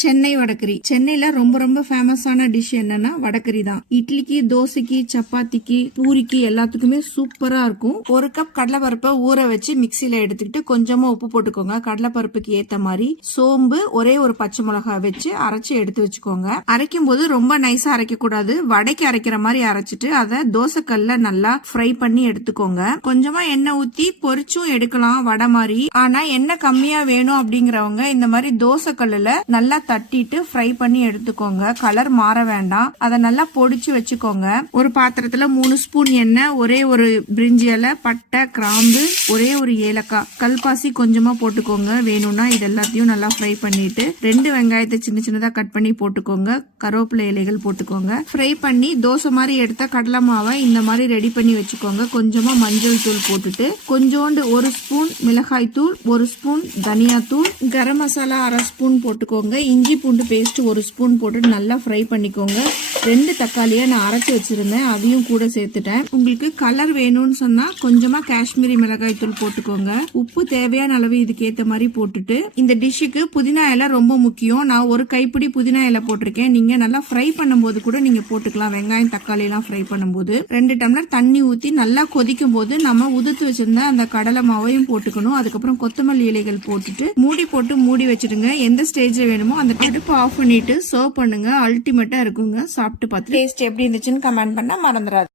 சென்னை வடகரி. சென்னையில ரொம்ப ரொம்ப ஃபேமஸான டிஷ் என்னன்னா வடகரி தான். இட்லிக்கு, தோசைக்கு, சப்பாத்திக்கு, பூரிக்கு எல்லாத்துக்குமே சூப்பரா இருக்கும். ஒரு கப் கடலைப்பருப்பை ஊற வச்சு மிக்சியில எடுத்துக்கிட்டு கொஞ்சமா உப்பு போட்டுக்கோங்க. கடலைப்பருப்புக்கு ஏத்த மாதிரி சோம்பு, ஒரே ஒரு பச்சை மிளகாய் வச்சு அரைச்சு எடுத்து வச்சுக்கோங்க. அரைக்கும் போது ரொம்ப நைஸா அரைக்க கூடாது. வடைக்கு அரைக்கிற மாதிரி அரைச்சிட்டு அதை தோசைக்கல்ல நல்லா ஃப்ரை பண்ணி எடுத்துக்கோங்க. கொஞ்சமா எண்ணெய் ஊத்தி பொரிச்சும் எடுக்கலாம் வடை மாதிரி. ஆனா எண்ணெய் கம்மியா வேணும் அப்படிங்கறவங்க இந்த மாதிரி தோசைக்கல்லுல நல்லா தட்டிட்டு ஃப்ரை பண்ணி எடுத்துக்கோங்க. கலர் மாற வேண்டாம். அதை நல்லா பொடிச்சு வச்சுக்கோங்க. ஒரு பாத்திரத்துல 3 ஸ்பூன் எண்ணெய், ஒரே ஒரு பிரிஞ்சி இலை, பட்டை, கிராம்பு, ஒரே ஒரு ஏலக்காய், கல்பாசி கொஞ்சமா போட்டுக்கோங்க. வேணும்னா இது எல்லாத்தையும் நல்லா ஃப்ரை பண்ணிட்டு 2 வெங்காயத்தை சின்ன சின்னதா கட் பண்ணி போட்டுக்கோங்க. கருவேப்பிலை இலைகள் போட்டுக்கோங்க. ஃப்ரை பண்ணி தோசை மாதிரி எடுத்த கடலை மாவை இந்த மாதிரி ரெடி பண்ணி வச்சுக்கோங்க. கொஞ்சமா மஞ்சள் தூள் போட்டுட்டு கொஞ்சோண்டு 1 ஸ்பூன் மிளகாய் தூள், 1 ஸ்பூன் தனியா தூள், கரம் மசாலா 1/2 ஸ்பூன் போட்டுக்கோங்க. இஞ்சி பூண்டு பேஸ்ட் 1 ஸ்பூன் போட்டு நல்லா ஃப்ரை பண்ணிக்கோங்க. 2 தக்காளியை நான் அரைச்சி வச்சிருந்தேன், அதையும் கூட சேர்த்துட்டேன். உங்களுக்கு கலர் வேணும்னு சொன்னா கொஞ்சமா காஷ்மீரி மிளகாய் தூள் போட்டுக்கோங்க. உப்பு தேவையான அளவு இதுக்கு ஏத்த மாதிரி போட்டுட்டு இந்த டிஷ்ஷுக்கு புதினா இலை ரொம்ப முக்கியம். நான் ஒரு கைப்பிடி புதினா இலை போட்டிருக்கேன். நீங்க நல்லா ஃப்ரை பண்ணும்போது கூட நீங்க போட்டுக்கலாம். வெங்காயம் தக்காளி எல்லாம் ஃப்ரை பண்ணும்போது 2 டம்ளர் தண்ணி ஊத்தி நல்லா கொதிக்கும் போது நம்ம உதுத்து வச்சிருந்த அந்த கடலை மாவையும் போட்டுக்கணும். அதுக்கப்புறம் கொத்தமல்லி இலைகள் போட்டுட்டு மூடி வச்சிடுங்க. எந்த ஸ்டேஜ்ல வேணுமோ அந்த அடுப்பு ஆஃப் பண்ணிட்டு சர்வ் பண்ணுங்க. அல்டிமேட்டா இருக்குங்க. சாப்பிட்டு பார்த்து டேஸ்ட் எப்படி இருந்துச்சுன்னு கமெண்ட் பண்ண மறந்துடாது.